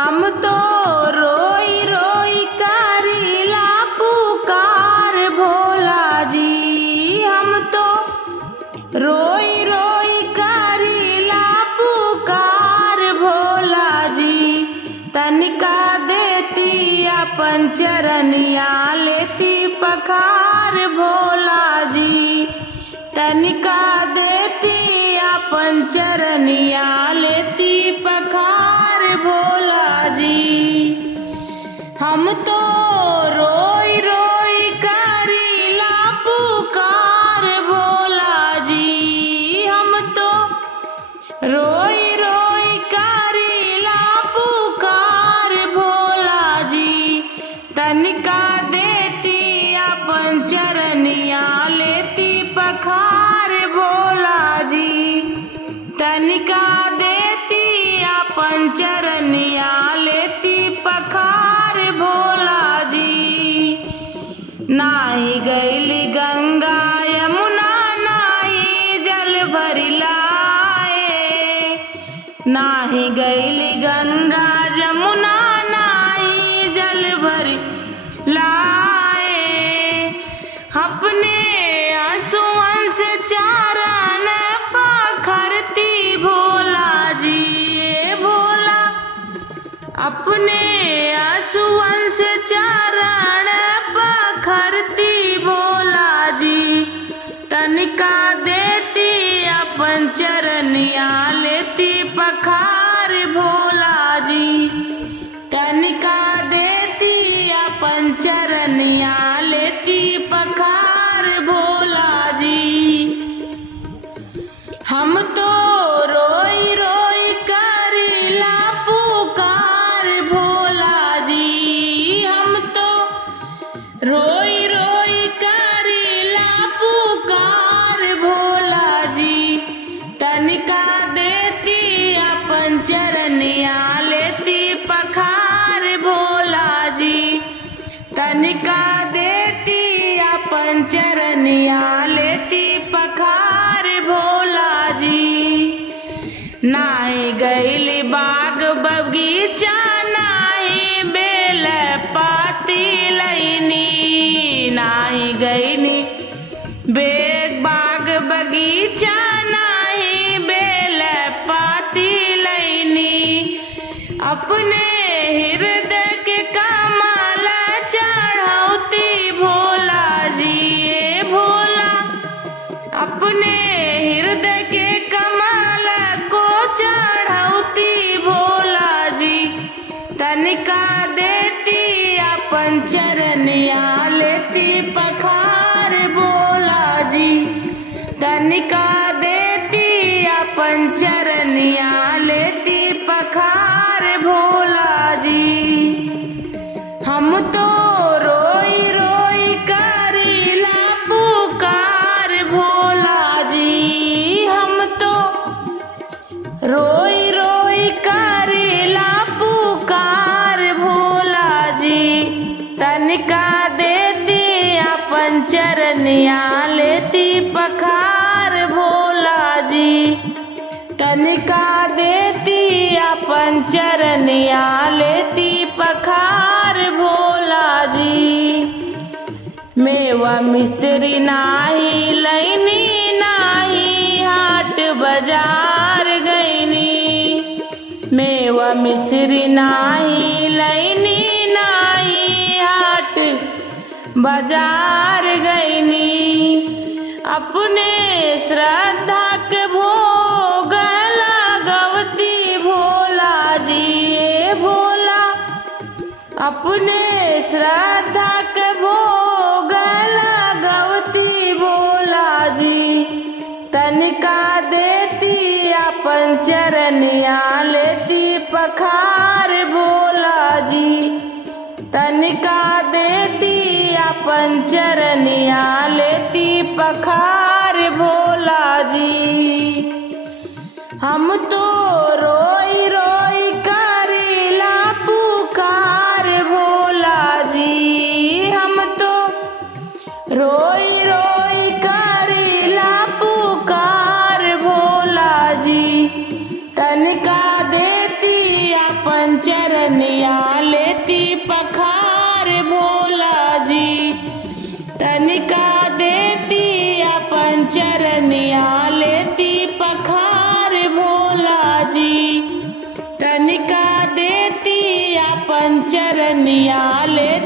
हम तो रोई रोई करीला पुकार भोला जी। हम तो रोई रोई करीला पुकार भोला जी। तनिका देती अपन चरनिया लेती पखार भोला जी। तनिका देती अपन चरनिया लेती पखार भोला जी। हम तो रोई रोई करीला पुकार भोला जी। हम तो रोई रोई करीला पुकार भोला जी। तनिका देती अपन चरनिया लेती पखार भोला जी। तनिका देती अपन चरनिया लेती पखार भोला जी। नाही गईली गंगा यमुना नाही जल भरिलाए। नाही गईली गंगा यमुना नाही जल भरिलाए। अपने आंसुओं से चरण पखरती भोला जी। ए भोला अपने आंसुओं से चरण पखरती भोला जी। तनिका देती अपन चरनिया लेती पखार भोला जी। तनिका देती अपन चरनिया लेती पखार भोला जी। हम तो रोई रोई करीला पुकार भोला जी। हम तो रोई रोई करीला पुकार भोला जी। तनिका देती अपन चरनिया लेती पखार भोला जी। तनिका देती अपन चरनिया लेती पखार भोला जी। नाही गईली बाग बगीचा नाही बेल पाती लईनी। नाही गईली बाग बगीचा नाही बेल पाती लईनी। अपने हृदय के कमल चढ़ौती भोला जी। ए भोला अपने हृदय के कमल को चढ़ौती भोला जी। तनिका देती अपन चरनिया लेती पखार भोला जी। तनिका देती अपन चरनिया लेती पखार भोला जी। हम तो रोई रोई करीला पुकार भोला जी। हम तो रोई रोई करीला पुकार भोला जी। तनिका देती अपन चरनिया लेती पखार भोला जी। तनिका देती अपन चरनिया लेती पखार भोला जी। मेवा मिश्री नाही लईनी नाही हाट बाजार गईनी। मेवा मिश्री नाही लईनी नाही हाट बाजार गईनी। अपने श्रद्धा के भोग लगवती भोला जी। ए भोला अपने श्रद्धा के भोग लगवती भोला जी। तनिका देती अपन चरनिया लेती पखार भोला जी। तनिका देती अपन चरनिया लेती पखार भोला जी। हम तो रोई रोई करीला पुकार भोला जी। हम तो रोई रोई करीला पुकार भोला जी। तनिका देती अपन चर चरनिया लेती पखार भोला जी, तनिका देती अपन चरनिया लेती पखार भोला जी, तनिका देती अपन चरनिया लेती